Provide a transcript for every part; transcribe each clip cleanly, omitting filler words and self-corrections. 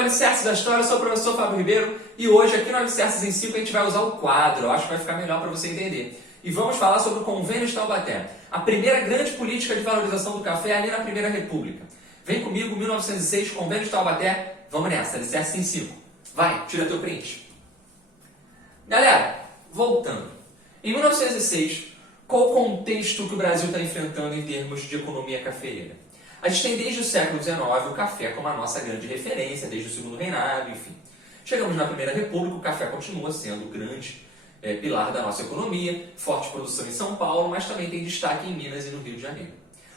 Alicerces da História, eu sou o professor Fábio Ribeiro e hoje aqui no Alicerces em 5 a gente vai usar o quadro, eu acho que vai ficar melhor para você entender. E vamos falar sobre o Convênio de Taubaté, a primeira grande política de valorização do café ali na Primeira República. Vem comigo, 1906, Convênio de Taubaté, vamos nessa, Alicerces em 5. Vai, tira teu print. Galera, voltando. Em 1906, qual o contexto que o Brasil está enfrentando em termos de economia cafeeira? A gente tem desde o século XIX o café como a nossa grande referência, desde o Segundo Reinado, enfim. Chegamos na Primeira República, o café continua sendo o grande pilar da nossa economia, forte produção em São Paulo, mas também tem destaque em Minas e no Rio de Janeiro.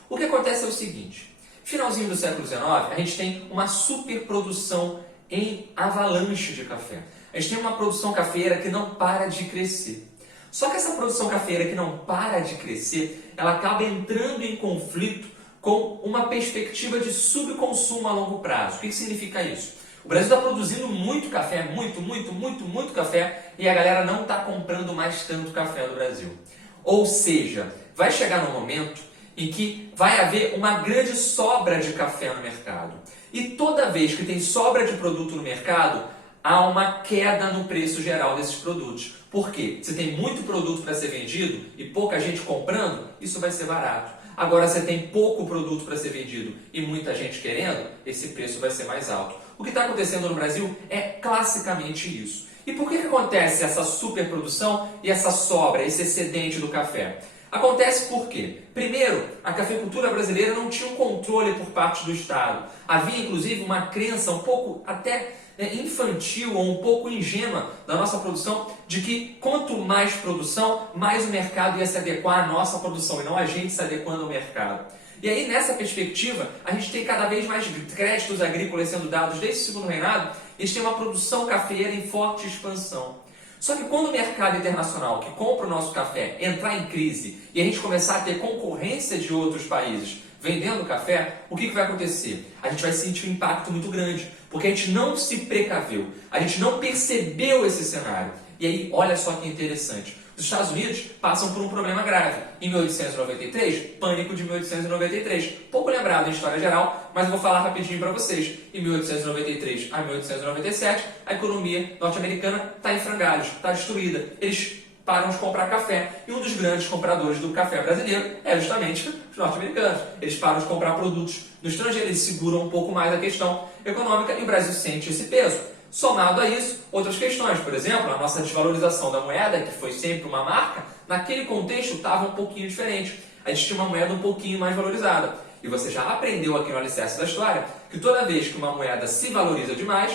O que acontece é o seguinte, finalzinho do século XIX, a gente tem uma superprodução em avalanche de café. A gente tem uma produção cafeeira que não para de crescer. Só que essa produção cafeeira que não para de crescer, ela acaba entrando em conflito com uma perspectiva de subconsumo a longo prazo. O que significa isso? O Brasil está produzindo muito café, muito café, e a galera não está comprando mais tanto café no Brasil. Ou seja, vai chegar no momento em que vai haver uma grande sobra de café no mercado. E toda vez que tem sobra de produto no mercado, há uma queda no preço geral desses produtos. Por quê? Se tem muito produto para ser vendido e pouca gente comprando, isso vai ser barato. Agora, se tem pouco produto para ser vendido e muita gente querendo, esse preço vai ser mais alto. O que está acontecendo no Brasil é classicamente isso. E por que acontece essa superprodução e essa sobra, esse excedente do café? Acontece por quê? Primeiro, a cafeicultura brasileira não tinha um controle por parte do Estado. Havia, inclusive, uma crença um pouco até infantil ou um pouco ingênua da nossa produção de que quanto mais produção, mais o mercado ia se adequar à nossa produção e não a gente se adequando ao mercado. E aí, nessa perspectiva, a gente tem cada vez mais créditos agrícolas sendo dados desde o Segundo Reinado, a gente tem uma produção cafeeira em forte expansão. Só que quando o mercado internacional que compra o nosso café entrar em crise e a gente começar a ter concorrência de outros países vendendo café, o que vai acontecer? A gente vai sentir um impacto muito grande, porque a gente não se precaveu, a gente não percebeu esse cenário. E aí, olha só que interessante. Os Estados Unidos passam por um problema grave. Em 1893, pânico de 1893. Pouco lembrado em história geral, mas eu vou falar rapidinho para vocês. Em 1893 a 1897, a economia norte-americana está em frangalhos, está destruída. Eles param de comprar café. E um dos grandes compradores do café brasileiro é justamente os norte-americanos. Eles param de comprar produtos no estrangeiro, eles seguram um pouco mais a questão econômica e o Brasil sente esse peso. Somado a isso, outras questões, por exemplo, a nossa desvalorização da moeda, que foi sempre uma marca, naquele contexto estava um pouquinho diferente. A gente tinha uma moeda um pouquinho mais valorizada. E você já aprendeu aqui no Alicerce da História que toda vez que uma moeda se valoriza demais,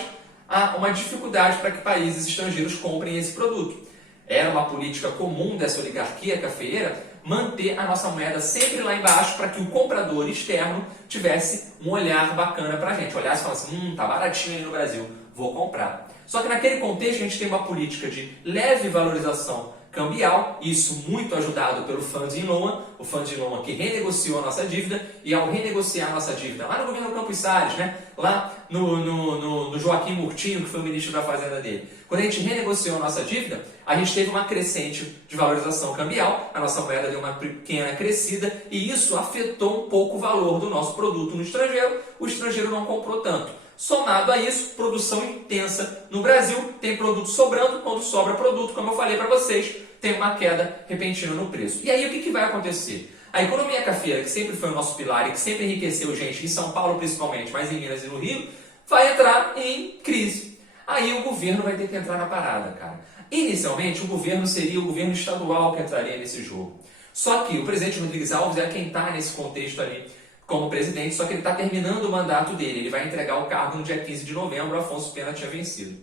há uma dificuldade para que países estrangeiros comprem esse produto. Era uma política comum dessa oligarquia cafeeira manter a nossa moeda sempre lá embaixo para que o comprador externo tivesse um olhar bacana para a gente. Olhasse e falasse, tá baratinho aí no Brasil, vou comprar. Só que naquele contexto a gente tem uma política de leve valorização cambial, isso muito ajudado pelo Funding Loan, o Funding Loan que renegociou a nossa dívida, e ao renegociar a nossa dívida, lá no governo Campos Salles, lá no Joaquim Murtinho, que foi o ministro da Fazenda dele, quando a gente renegociou a nossa dívida, a gente teve uma crescente de valorização cambial, a nossa moeda deu uma pequena crescida, e isso afetou um pouco o valor do nosso produto no estrangeiro, o estrangeiro não comprou tanto. Somado a isso, produção intensa no Brasil, tem produto sobrando, quando sobra produto, como eu falei para vocês, tem uma queda repentina no preço. E aí o que vai acontecer? A economia cafeeira, que sempre foi o nosso pilar e que sempre enriqueceu gente, em São Paulo principalmente, mas em Minas e no Rio, vai entrar em crise. Aí o governo vai ter que entrar na parada, cara. Inicialmente, o governo seria o governo estadual que entraria nesse jogo. Só que o presidente Rodrigues Alves é quem está nesse contexto ali, como presidente, só que ele está terminando o mandato dele. Ele vai entregar o cargo no dia 15 de novembro, o Afonso Pena tinha vencido.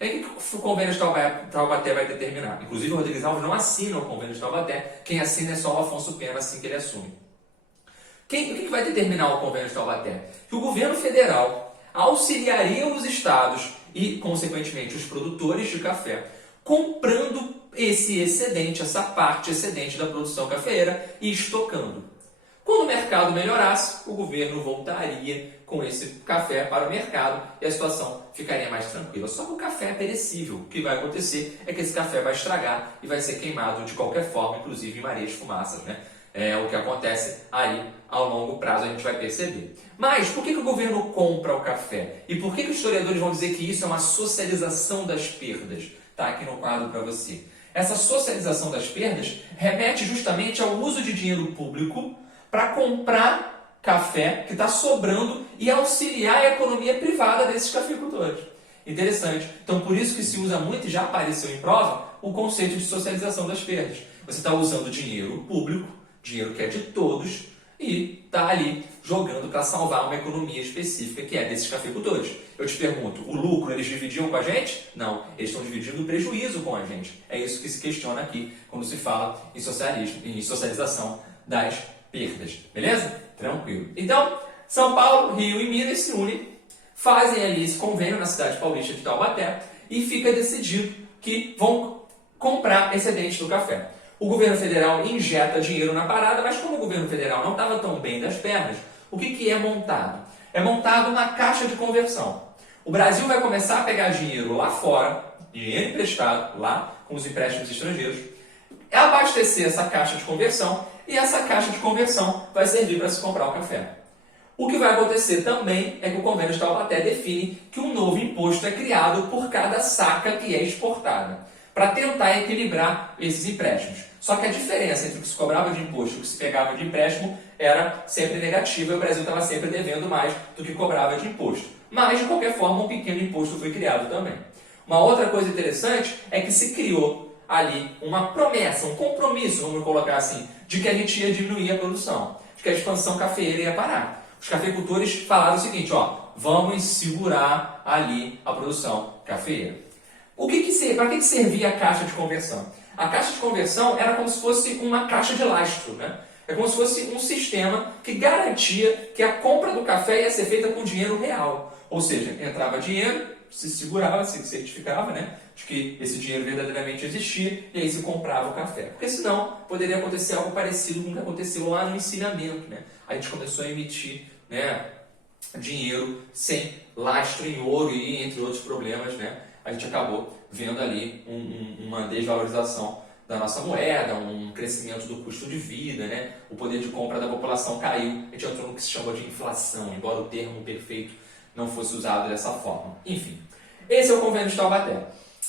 E aí o que o Convênio de Taubaté vai determinar? Inclusive o Rodrigues Alves não assina o Convênio de Taubaté, quem assina é só o Afonso Pena assim que ele assume. O que vai determinar o Convênio de Taubaté? Que o governo federal auxiliaria os estados e, consequentemente, os produtores de café, comprando esse excedente, essa parte excedente da produção cafeeira e estocando. Quando o mercado melhorasse, o governo voltaria com esse café para o mercado e a situação ficaria mais tranquila. Só que o café é perecível. O que vai acontecer é que esse café vai estragar e vai ser queimado de qualquer forma, inclusive em marés de fumaças, É o que acontece aí ao longo prazo, a gente vai perceber. Mas por que o governo compra o café? E por que os historiadores vão dizer que isso é uma socialização das perdas? Está aqui no quadro para você. Essa socialização das perdas remete justamente ao uso de dinheiro público para comprar café que está sobrando e auxiliar a economia privada desses cafeicultores. Interessante. Então, por isso que se usa muito, e já apareceu em prova, o conceito de socialização das perdas. Você está usando dinheiro público, dinheiro que é de todos, e está ali jogando para salvar uma economia específica que é desses cafeicultores. Eu te pergunto, o lucro eles dividiam com a gente? Não, eles estão dividindo o prejuízo com a gente. É isso que se questiona aqui quando se fala em socialismo, em socialização das perdas. Beleza? Tranquilo. Então, São Paulo, Rio e Minas se unem, fazem ali esse convênio na cidade paulista de Taubaté e fica decidido que vão comprar excedente do café. O governo federal injeta dinheiro na parada, mas como o governo federal não estava tão bem das pernas, o que é montado? É montado uma caixa de conversão. O Brasil vai começar a pegar dinheiro lá fora, dinheiro emprestado lá com os empréstimos estrangeiros, abastecer essa caixa de conversão e essa caixa de conversão vai servir para se comprar o café. O que vai acontecer também é que o convênio de Taubaté define que um novo imposto é criado por cada saca que é exportada, para tentar equilibrar esses empréstimos. Só que a diferença entre o que se cobrava de imposto e o que se pegava de empréstimo era sempre negativa e o Brasil estava sempre devendo mais do que cobrava de imposto. Mas, de qualquer forma, um pequeno imposto foi criado também. Uma outra coisa interessante é que se criou ali uma promessa, um compromisso, vamos colocar assim, de que a gente ia diminuir a produção, de que a expansão cafeeira ia parar. Os cafeicultores falaram o seguinte, vamos segurar ali a produção cafeeira. Para que servia a caixa de conversão? A caixa de conversão era como se fosse uma caixa de lastro, né? É como se fosse um sistema que garantia que a compra do café ia ser feita com dinheiro real. Ou seja, entrava dinheiro, se segurava, se certificava, né, de que esse dinheiro verdadeiramente existia e aí se comprava o café. Porque senão poderia acontecer algo parecido com o que aconteceu lá no ensinamento, né? A gente começou a emitir, né, dinheiro sem lastro em ouro e entre outros problemas, né? A gente acabou vendo ali uma desvalorização da nossa moeda, um crescimento do custo de vida, né? O poder de compra da população caiu, a gente entrou no que se chamou de inflação, embora o termo perfeito não fosse usado dessa forma. Enfim, esse é o convênio de Taubaté.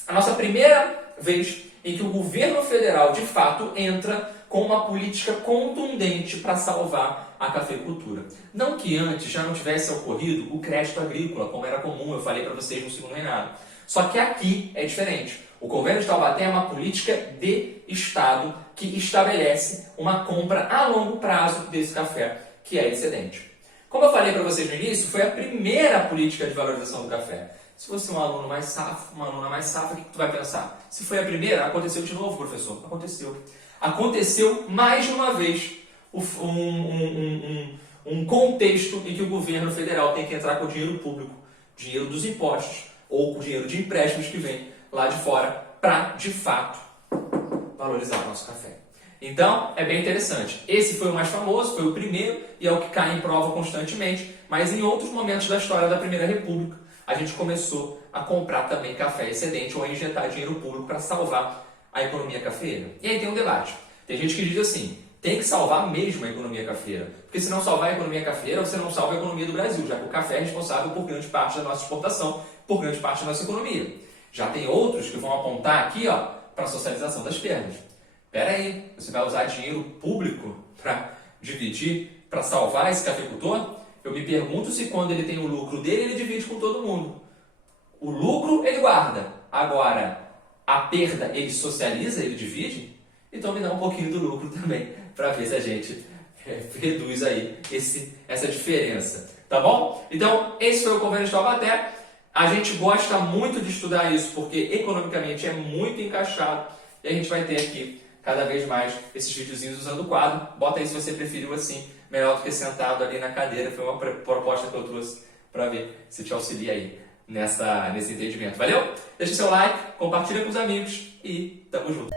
A nossa primeira vez em que o governo federal, de fato, entra com uma política contundente para salvar a cafeicultura. Não que antes já não tivesse ocorrido o crédito agrícola, como era comum, eu falei para vocês no segundo reinado. Só que aqui é diferente. O convênio de Taubaté é uma política de Estado que estabelece uma compra a longo prazo desse café, que é excedente. Como eu falei para vocês no início, foi a primeira política de valorização do café. Se você é um aluno mais safo, uma aluna mais safa, o que tu vai pensar? Se foi a primeira, aconteceu de novo, professor? Aconteceu. Aconteceu mais de uma vez um contexto em que o governo federal tem que entrar com dinheiro público, dinheiro dos impostos, ou com dinheiro de empréstimos que vem lá de fora, para, de fato, valorizar o nosso café. Então, é bem interessante. Esse foi o mais famoso, foi o primeiro, e é o que cai em prova constantemente, mas em outros momentos da história da Primeira República, a gente começou a comprar também café excedente ou a injetar dinheiro público para salvar a economia cafeeira. E aí tem um debate. Tem gente que diz assim, tem que salvar mesmo a economia cafeeira, porque se não salvar a economia cafeeira, você não salva a economia do Brasil, já que o café é responsável por grande parte da nossa exportação, por grande parte da nossa economia. Já tem outros que vão apontar aqui para a socialização das perdas. Espera aí, você vai usar dinheiro público para dividir, para salvar esse cafeicultor? Eu me pergunto se quando ele tem o lucro dele, ele divide com todo mundo. O lucro ele guarda, agora a perda ele socializa, ele divide? Então me dá um pouquinho do lucro também, para ver se a gente reduz aí essa diferença. Tá bom? Então, esse foi o convênio de Taubaté. A gente gosta muito de estudar isso, porque economicamente é muito encaixado. E a gente vai ter aqui, cada vez mais, esses videozinhos usando o quadro. Bota aí se você preferiu assim, melhor do que sentado ali na cadeira. Foi uma proposta que eu trouxe para ver se te auxilia aí nesse entendimento. Valeu? Deixa seu like, compartilha com os amigos e tamo junto.